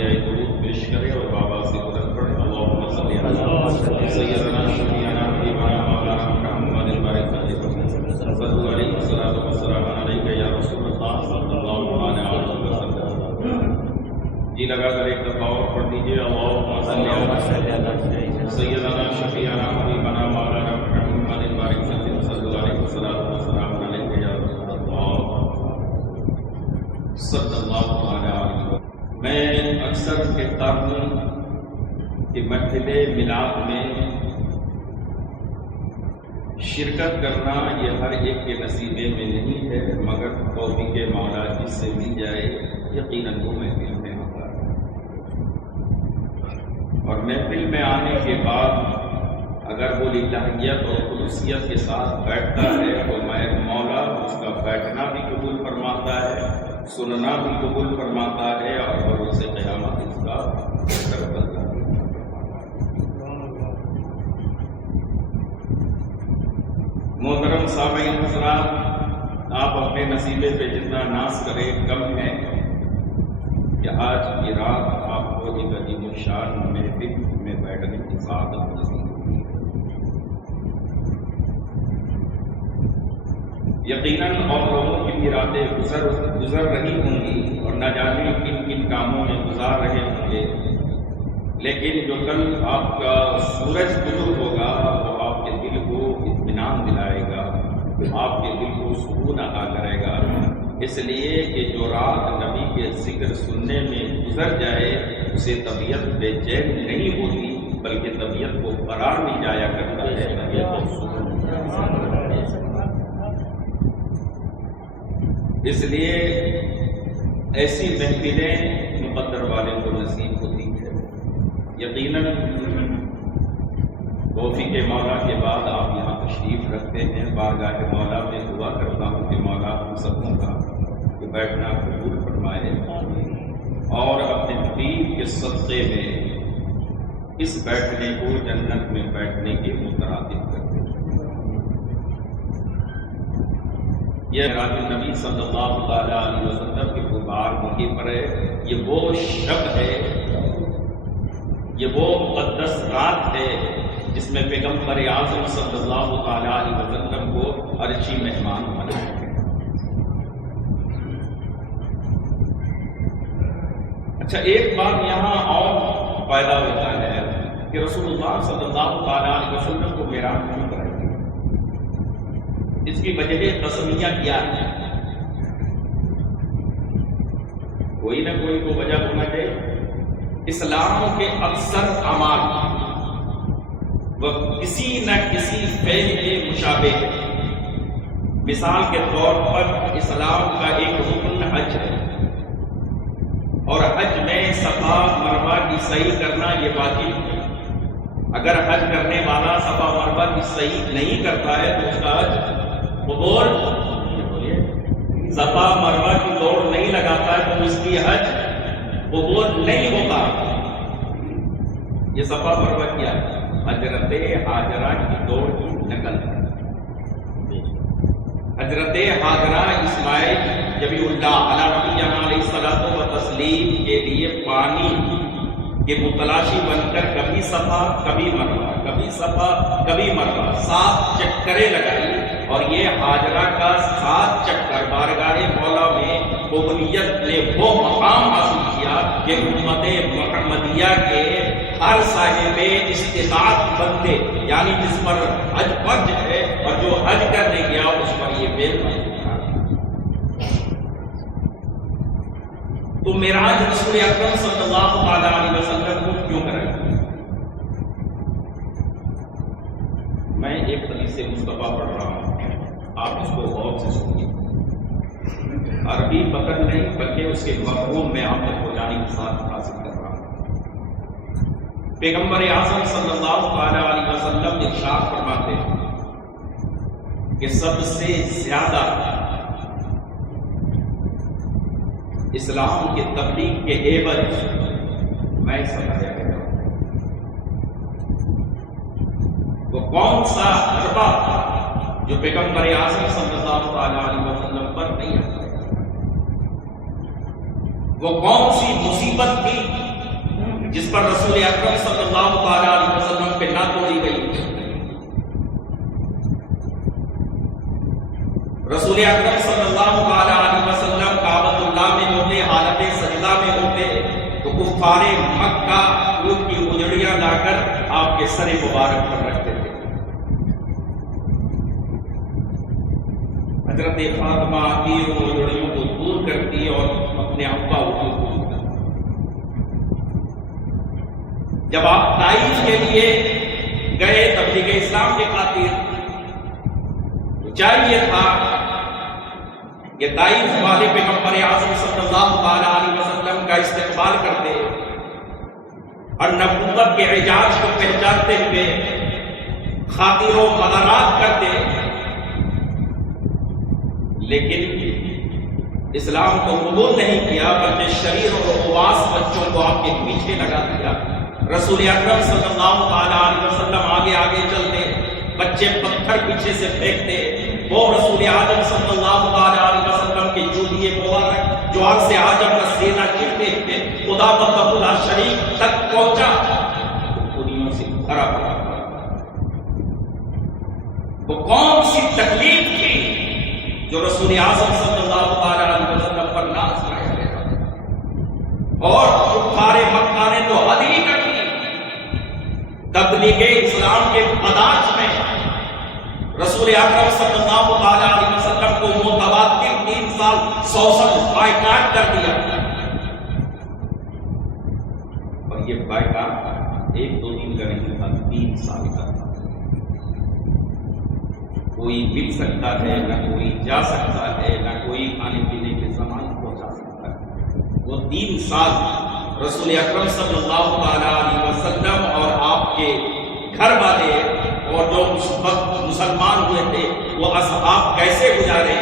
ہدیہ درود پیش کرے اور بابا سے بلند پڑھے اللہم صلی علی سیدنا شفیعنا حبیبنا مولانا محمد البارک صلی علیہ وسلم علیک یا رسول اللہ صلی اللہ علیہ وسلم۔ جی لگا کر ایک دفعہ اور پڑھ دیجیے اللہم صلی علی سیدنا شفیعنا حبیبنا مولانا محمد البارک صلی علیہ وسلم علیک یا رسول اللہ صلی اللہ علیہ وسلم۔ میں اکثر کہتا ہوں کہ محفل میلاد میں شرکت کرنا یہ ہر ایک کے نصیبے میں نہیں ہے، مگر توفیق مولا جس سے مل جائے یقیناً وہ محفل میں ہوتا ہے۔ اور محفل میں آنے کے بعد اگر وہ للہیت اور خلوصیت کے ساتھ بیٹھتا ہے تو مولا اس کا بیٹھنا بھی قبول فرماتا ہے، سننا بھی قبول فرماتا ہے، اور بروز قیامت اس کا بدلہ۔ محترم سامعین حضرات، آپ اپنے نصیبے پہ جتنا ناز کریں کم ہے کہ آج کی رات آپ کو ایک عظیم الشان محفل میں بیٹھنے کی سعادت نصیب ہوئی ہے۔ یقیناً اور لوگوں کی بھی راتیں گزر رہی ہوں گی اور نہ جانے کن کن کاموں میں گزار رہے ہوں گے، لیکن جو کل آپ کا سورج طلوع ہوگا وہ آپ کے دل کو اطمینان دلائے گا، آپ کے دل کو سکون عطا کرے گا، اس لیے کہ جو رات نبی کے ذکر سننے میں گزر جائے اسے طبیعت بے چین نہیں ہوتی بلکہ طبیعت کو قرار مل جایا کرتا ہے، طبیعت کو سکون مل جاتا ہے۔ اس لیے ایسی محفلیں مقدر والے کو نصیب ہوتی ہے۔ یقیناً توفیق مولا کے بعد آپ یہاں تشریف رکھتے ہیں، بارگاہ مولا میں دعا کرتا ہوں کہ مولا ہم سبوں کا کہ بیٹھنا قبول فرمائے اور اپنے حبیب کے صدقے میں اس بیٹھنے کو جنت میں بیٹھنے کے مترادف کر دے۔ یہ راج النبی صلی اللہ علیہ وسلم کے مبارک موقع پر ہے، یہ وہ شب ہے، یہ وہ مقدس رات ہے جس میں پیغمبر اعظم صلی اللہ علیہ وسلم کو عرشی مہمان بنایا گیا۔ اچھا، ایک بات یہاں اور پیدا ہوتا ہے کہ رسول اللہ صلی اللہ علیہ وسلم کو معراج کیوں کرائی گئی؟ اس کی وجہ تسمیہ کیا ہے؟ کوئی نہ کوئی تو وجہ ہونا چاہیے۔ اسلام کے اکثر اعمال وہ کسی نہ کسی فعل کے مشابہ ہے۔ مثال کے طور پر اسلام کا ایک رکن حج ہے، اور حج میں صفا مروہ کی سعی کرنا یہ واجب ہے۔ اگر حج کرنے والا صفا مروہ کی سعی نہیں کرتا ہے تو اس کا حج قبول، صفا مروہ کی دوڑ نہیں لگاتا ہے تو اس کی حج قبول نہیں ہوتا۔ یہ صفا مروہ کیا ہے؟ حضرت ہاجرہ کی دوڑ کی نقل ہے۔ حضرت ہاجرہ اسماعیل جبی اللہ علیہ الصلوۃ والتسلیم کے لیے پانی کے متلاشی بن کر کبھی صفا کبھی مروہ، کبھی صفا کبھی مروہ 7 چکریں لگائی، اور یہ ہاجرہ کا 7 چکر بارگاہ مولا میں قبولیت نے وہ مقام حاصل کیا کہ امت محمدیہ کے ہر صاحب استطاعت بندے، یعنی جس پر حج فرض ہے اور جو حج کرنے گیا اس پر یہ فعل نہیں تھا۔ تو معراج رسول اکرم صلی اللہ علیہ وسلم کو کیوں کرائی؟ میں ایک حدیث مصطفیٰ پڑھ رہا ہوں، آپ اس کو غور سے سنیے۔ عربی پکڑ نہیں بلکہ اس کے مفہوم میں آپ تک پہنچانے کی ساتھ حاصل کر رہا ہوں۔ پیغمبر اعظم صلی اللہ علیہ وسلم ارشاد فرماتے ہیں کہ سب سے زیادہ اسلام کے تبلیغ کے عوض میں سمجھایا گیا ہوں۔ وہ کون سا حربہ تھا جو پیغمبر اعظم صلی اللہ علیہ وسلم پر نہیں آتا؟ وہ کون سی مصیبت تھی پر رسول اکرم صلی اللہ تعالی علیہ وسلم پہ نہ توڑی گئی. رسول اکرم صلی اللہ تعالی علیہ وسلم کعبۃ اللہ میں ہوتے، حالت سجدہ میں ہوتے تو کفار مکہ ان کی اجڑیاں لا کر آپ کے سر مبارک پر رکھتے تھے. حضرت فاطمہ آتی ان اجڑیوں کو دور کرتی اور اپنے ابا کو دور کرتی. جب آپ طائف کے لیے گئے تبلیغ اسلام کے خاطر تو چاہیے تھا کہ طائف والے پیغمبر اعظم صلی اللہ تعالی علیہ وسلم کا استقبال کرتے اور نبوت کے اعجاز کو پہچانتے ہوئے خاطر و مدارات کرتے، لیکن اسلام کو قبول نہیں کیا بلکہ شریر اور اواس بچوں کو آپ کے پیچھے لگا دیا. رسول اکرم صلی اللہ تعالی علیہ وسلم آگے آگے چلتے، بچے پتھر پیچھے سے پھینکتے، وہ رسول اعظم صلی اللہ تعالی علیہ وسلم کے جولیے مبارک جوار سے اعظم کا سینہ چیرتے ہوئے خدا وحدہ لا شریک تک پہنچا. دنیا سے بھرا پڑا. وہ کون سی تکلیف تھی جو رسول اعظم صلی اللہ تعالی علیہ وسلم پر ناز کیا گیا، اور کفار مکہ نے تو حد ہی کر دی. تبلیغ اسلام کے مداج میں رسول اکرم صلی اللہ تعالی علیہ وسلم کو متواتر 3 سال 100 سال بائیکاٹ کر دیا. اور یہ بائیکاٹ 1-2 دن کا نہیں تھا، 3 سال کا تھا. کوئی مل سکتا ہے، نہ کوئی جا سکتا ہے، نہ کوئی کھانے پینے کے سامان پہنچا سکتا ہے. وہ 3 سال رسول اکرم صلی اللہ تعالی علیہ وسلم اور آپ کے گھر والے اور جو اس وقت مسلمان ہوئے تھے وہ اصحاب کیسے گزارے،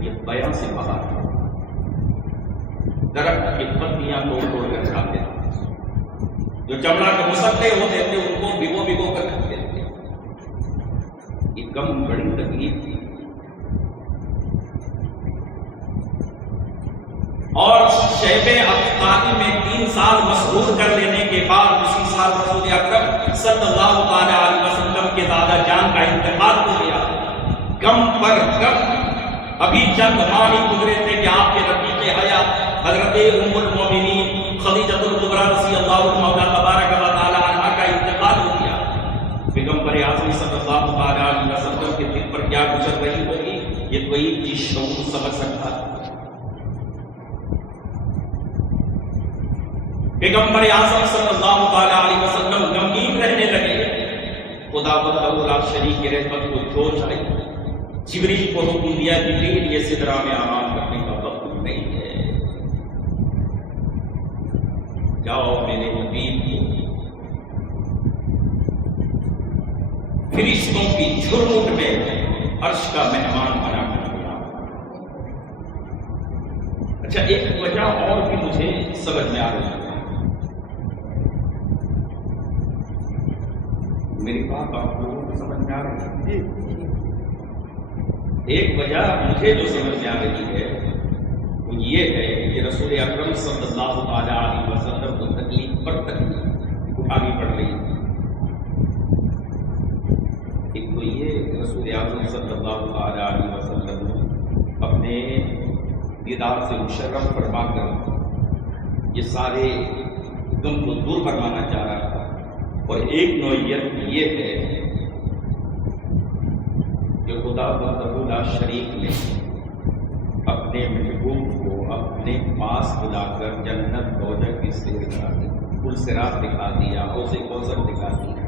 یہ بیان سے باہر ہے. درخت کی پتیاں توڑ کر کھاتے تھے، جو چمڑا کے مسلح ہوتے تھے ان کو بھگو کر کھاتے تھے. یہ کم بڑی تکلیف تھی. اور شیب افغانی میں 3 سال مسحور کر لینے کے بعد اسی سال رسول اکرم صلی اللہ تعالی علیہ وسلم کے دادا جان کا انتقال ہو گیا. کم پر کم ابھی چند ماہ ہی گزرے تھے کہ آپ کے رفیق حیات حضرت ام المومنین خدیجہ الکبریٰ رضی اللہ مولا تبارک و تعالی عنہا کا انتقال ہو گیا. پیغمبر اعظم صلی اللہ تعالی علیہ وسلم کے دل پر کیا گزر رہی ہوگی یہ کوئی بھی شعور سمجھ سکتا ہے. پیغمبر اعظم صلی اللہ تعالی علیہ وسلم غمگین رہنے لگے. خدا وحدہ لا شریک کی رحمت کو جوش آئی. جبریل کو حکم دیا، جبریل یہ سدرہ میں آرام کرنے کا وقت نہیں ہے، جاؤ میرے حبیب کو فرشتوں کی جھرمٹ میں عرش کا مہمان بنا کر دیا. اچھا، ایک وجہ اور بھی مجھے سمجھ میں آ رہی ہے. میری بات آپ لوگوں کو سمجھ میں آ رہی ہے؟ ایک وجہ مجھے جو سمجھ میں آ رہی ہے وہ یہ ہے کہ رسول اکرم صلی اللہ تعالی علیہ وسلم کو تکلیف پر تکلیف اٹھانی پڑ رہی ہے. ایک تو یہ رسول اعظم صلی اللہ تعالی علیہ وسلم اپنے دیدار سے مشرف فرما کر یہ سارے غم کو دور فرمانا چاہ رہا تھا. اور ایک نوعیت یہ ہے کہ خدا وحدہ لا شریک نے اپنے محبوب کو اپنے پاس بلا کر جنت دوزخ کی سیر کرا دی، پل صراط دکھا دیا، حوض کوثر دکھا دیا.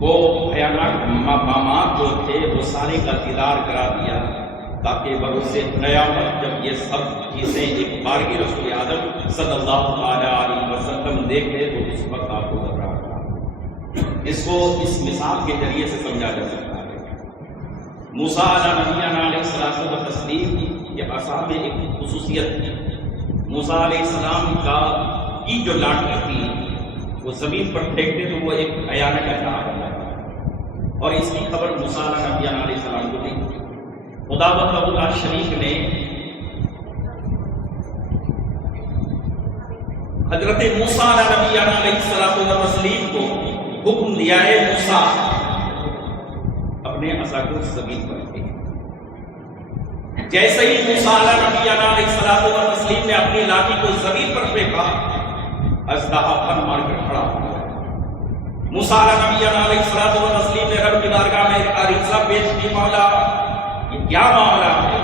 وہ بھیانک مقامات جو تھے وہ سارے کا دیدار کرا دیا تاکہ بروز قیامت جب یہ سب چیزیں ایک بار کی رسول اعظم صلی اللہ علیہ وسلم دیکھے تو اس وقت آپ کو گھبراہٹ تھا. اس کو اس مثال کے ذریعے سے سمجھا جا سکتا ہے. موسیٰ علیہ نبینا علیہ الصلوۃ والتسلیم یہ عصا میں ایک خصوصیت تھی. موسیٰ علیہ السلام کی جو لاٹھی تھی وہ زمین پر پھینکتے تو وہ ایک بھیانک عذاب ہوتا ہے، اور اس کی خبر موسیٰ علیہ نبینا علیہ السلام کو نہیں. خدا وحدہ لا شریک نے حضرت موسیٰ علیہ السلام و تسلیم کو حکم دیا ہے موسیٰ اپنے عصا کو زمین پر پھینک۔ جیسے ہی موسیٰ علیہ السلام و تسلیم نے اپنی لاٹھی کو زمین پر پھینکا، اژدہا پھن مار کر کھڑا ہو گیا۔ موسیٰ علیہ السلام و تسلیم نے رب کی بارگاہ میں عریضہ پیش کی، مولا یہ کیا معاملہ ہے؟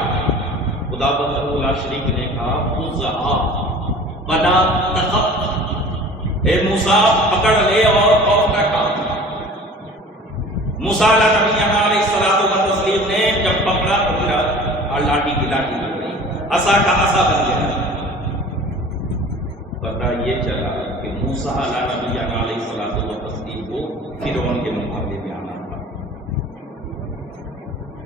خدا بندہ لا شریک نے کہا خذھا ولا تخف، اے موسیٰ پکڑ لے اور خوف نہ کھا۔ موسیٰ علیہ السلام نے جب پکڑا اور لاٹھی کی لاٹھی بن گئی، عصا کا عصا بن گیا۔ پتہ یہ چلا کہ موسیٰ علیہ السلام کو فرعون کے مقابلے میں آنا تھا۔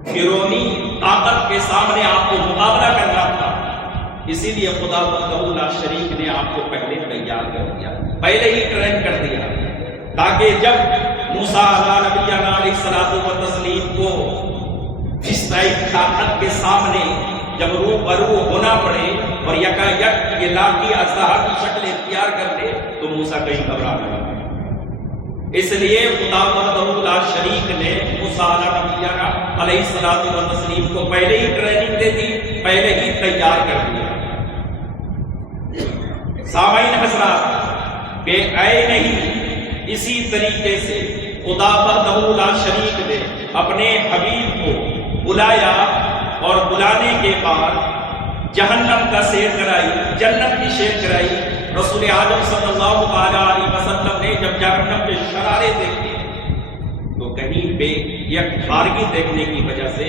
فرعونی طاقت کے سامنے آپ کو مقابلہ کرنا تھا، اسی لیے خدا وحدہ لا شریک نے آپ کو پہلے تیار کر دیا، پہلے ہی ٹرین کر دیا، تاکہ جب موسیٰ علیہ السلام کو فسطائی طاقت کے سامنے جب روبرو ہونا پڑے اور یکا یک یہ لاٹھی اژدہا کی شکل اختیار کر لے تو موسیٰ کہیں گھبرا نہ جائے۔ اس لیے خدا وحدہ لا شریک نے موسیٰ علیہ السلام کو پہلے ہی ٹریننگ دے دی، پہلے ہی تیار کر دیا۔ سامعین حضرات، بے اے نہیں، اسی طریقے سے خدا وحدہ لا شریک نے اپنے حبیب کو بلایا اور بلانے کے بعد جہنم کا سیر کرائی، جنت کی سیر کرائی۔ رسول اعظم صلی اللہ علیہ وسلم نے جب جہنم کے شرارے دیکھے تو کہیں بے یک خارگی دیکھنے کی وجہ سے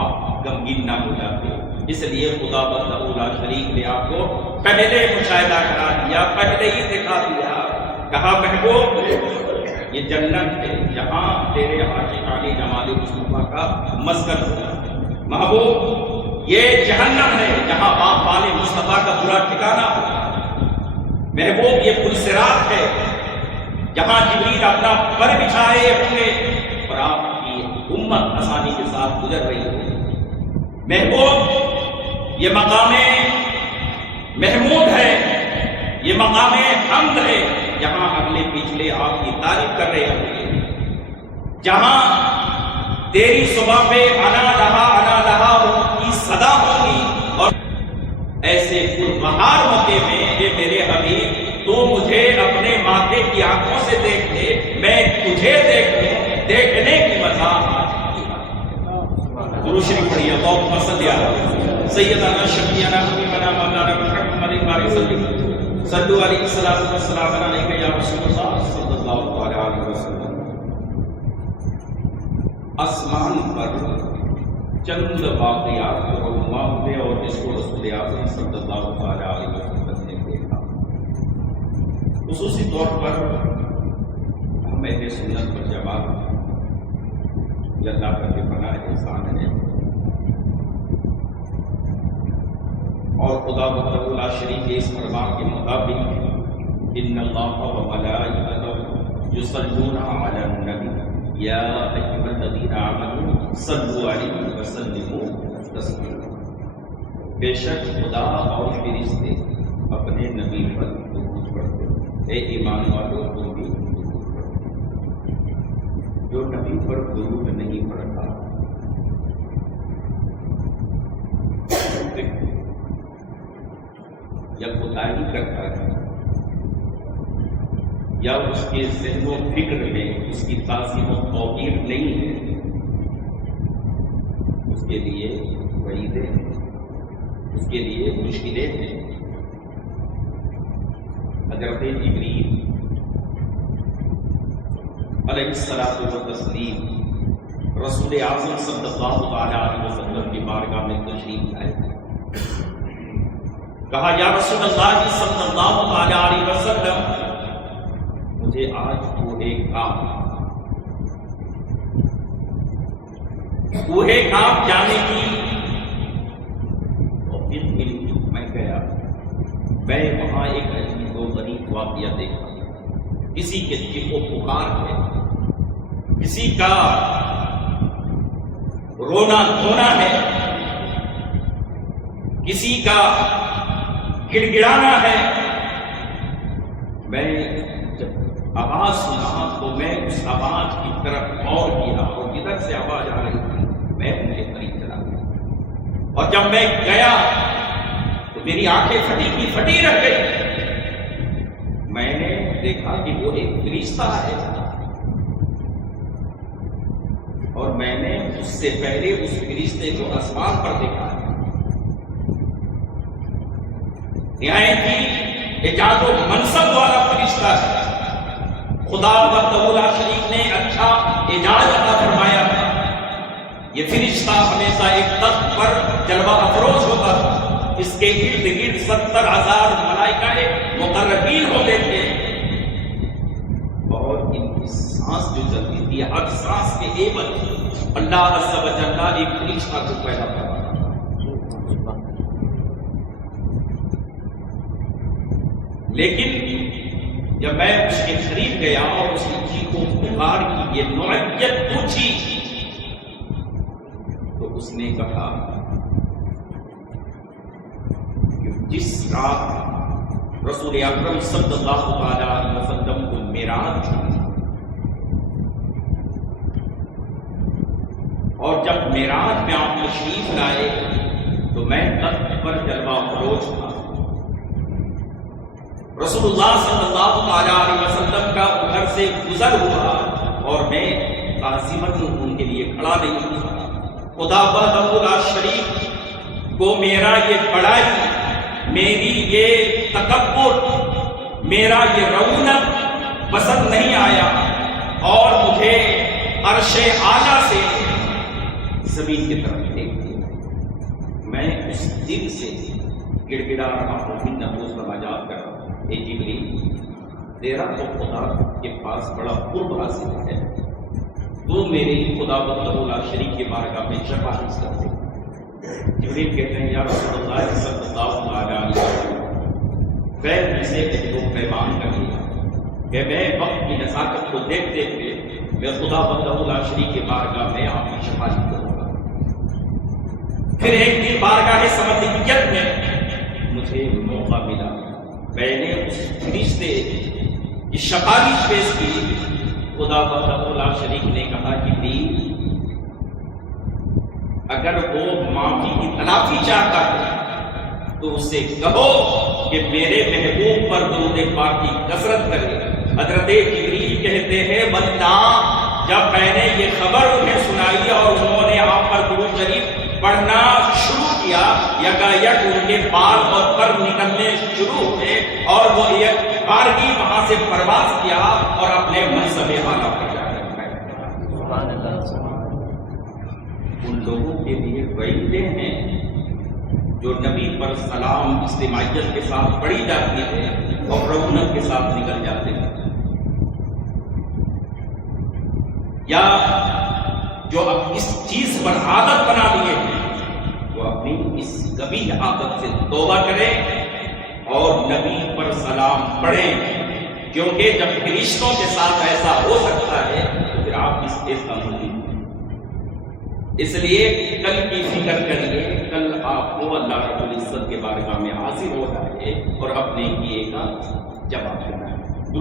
آپ غمگین نہ ہو جاتے، اس لیے خدا وحدہ لا شریک نے آپ کو پہلے مشاہدہ کرا دیا، پہلے ہی دکھا دیا، کہا محبوب یہ جنت ہے جہاں تیرے عاشقان جمال مصطفیٰ کا مسکن ہوگا، محبوب یہ جہنم ہے جہاں باپ والے مصطفیٰ کا برا ٹھکانہ ہوگا، محبوب یہ پلسرات ہے جہاں جبریل اپنا پر بچھائے ہوں گے اور آپ کی امت آسانی کے ساتھ گزر رہی ہے، محبوب یہ مقام محمود ہے، یہ مقام حمد ہے جہاں اگلے پچھلے آپ کی تعریف کر رہے ہوں گے، جہاں تیری صبح پہ انا لہا کی صدا ہوگی، اور ایسے پربہار موقع میں اے میرے حبیب تو مجھے اپنے ماتھے کی آنکھوں سے دیکھ لے، میں تجھے دیکھ لوں، دیکھنے کی مزہ درود شریف پڑھیے، اللہم صلی علی سیدنا شفیعنا حبیبنا مولانا محمد صلو علیہ السلام علیکہ یا رسول اللہ صلی اللہ علیہ وسلم۔ آسمان پر چند واقعات رونما ہوئے اور جس کو رسول اعظم صلی اللہ علیہ وسلم نے دیکھا، خصوصی طور پر ہم اہل سنت پر جماعت یا اللہ کا پناہ احسان ہے اور خدا وحدہ لا شریک کے اس فرمان کے مطابق ان اللہ و ملائکتہ یصلون علی النبی یا ایھا الذین آمنوا صلوا علیہ وسلموا تسلیما، بے شک خدا اور فرشتے اپنے نبی پر درود پڑھتے ہیں، اے ایمان والو تم بھی درود پڑھو۔ جو نبی پر درود نہیں پڑھتا یا کوتاہی کرتا ہے یا اس کے ذہن و فکر میں اس کی تعظیم و توقیر نہیں ہے، اس کے لیے وعیدیں ہیں، اس کے لیے مشکلیں ہیں۔ حضرت جبریل علیہ الصلوۃ والتسلیم رسول اعظم صلی اللہ علیہ وسلم کی بارگاہ میں تشریف لائے، کہا یا رسول اللہ صلی اللہ علیہ وسلم مجھے آج کوہ کاف جانے کی توفیق ملی۔ میں گیا، میں وہاں ایک عجیب و غریب واقعہ دیکھا، کسی کے دل کو پکار ہے، کسی کا رونا دھونا ہے، کسی کا گڑ گڑانا ہے، آواز سنا تو میں اس آواز کی طرف غور کیا اور جدھر سے آواز آ رہی تھی میں ان کے قریب چلا گیا، اور جب میں گیا تو میری آنکھیں پھٹی کی پھٹی رہ گئی۔ میں نے دیکھا کہ وہ ایک فرشتہ ہے، اور میں نے اس سے پہلے اس فرشتے کو آسمان پر دیکھا ہے۔ نہایت ہی اعجاز و منصب والا فرشتہ ہے۔ خدا وحدہ لا شریک نے اچھا اعجاز عطا فرمایا تھا۔ یہ فرشتہ ہمیشہ ایک تخت پر جلوہ افروز ہوتا تھا، اس کے ارد گرد 70,000 ملائکہ مقربین ہوتے تھے، اور ان کی سانس جو چلتی تھی ہر سانس کے عوض اللہ عز و جل ایک فرشتہ کو پیدا کرتا تھا۔ لیکن جب میں اس کے قریب گیا اور اس کی چیخ و پکار کی یہ نوعیت پوچھی تو اس نے کہا کہ جس رات رسول اکرم صلی اللہ علیہ وسلم کو معراج تھی، اور جب معراج میں آپ تشریف لائے تو میں تخت پر جلوہ افروز تھا۔ رسول اللہ صلی اللہ علیہ وسلم کا گھر سے گزر ہوا اور میں تعظیماً ان کے لیے کھڑا نہیں تھا۔ خدا وحدہ لا شریک کو میرا یہ بڑائی، میری یہ تکبر، میرا یہ رونق پسند نہیں آیا، اور مجھے عرش اعلیٰ سے زمین کی طرف دیکھ دیا۔ میں اس دل سے گڑ گڑا رہا ہوں، ان نفوس کا مجاز کر رہا ہوں، اے جبریل، تیرا تو خدا کے پاس بڑا قرب حاصل ہے، تو میرے خدا وحدہ لا شریک کے بارگاہ میں شفاعت کر دے۔ جبریل کہتے ہیں یا رسول اللہ صلی اللہ علیہ وسلم، میں اسے ایک دو پیمان کر لیا کہ میں وقت کی نزاکت کو دیکھتے ہوئے میں خدا وحدہ لا شریک کے بارگاہ میں آپ کی شفاعت کروں گا۔ پھر ایک دن بارگاہ سمدیت میں مجھے موقع ملا، میں نے اس فرشتے کی سفارش پیش کی۔ خدا وحدہ لا شریک نے کہا کہ اگر وہ معافی کی تلافی چاہتا ہے تو اسے کہو کہ میرے محبوب پر درود پاک کی کثرت کرے۔ حضرت جبریل کہتے ہیں بندہ، جب میں نے یہ خبر انہیں سنائی اور انہوں نے آپ پر درود شریف پڑھنا شروع کیا، یکایک ان کے بال اور پر نکلنے شروع ہوئے، اور وہ ایک بارگی وہاں سے پرواز کیا اور اپنے منصب اعلیٰ پر جا کر ان لوگوں کے لیے وعیدیں ہیں جو نبی پر سلام اجتماعیت کے ساتھ پڑھی جاتی ہے اور رونق کے ساتھ نکل جاتے ہیں، یا جو اب اس چیز پر عادت بنا لیے ہیں وہ اپنی اس قبیح عادت سے توبہ کریں اور نبی پر سلام پڑھیں، کیونکہ جب فرشتوں کے ساتھ ایسا ہو سکتا ہے تو پھر آپ اس کیس کا مزید۔ اس لیے کل کی فکر کریے، کل آپ کو اللہ رب العزت کے بارگاہ میں حاضر ہونا ہے اور اپنے کیے کا جواب دینا ہے۔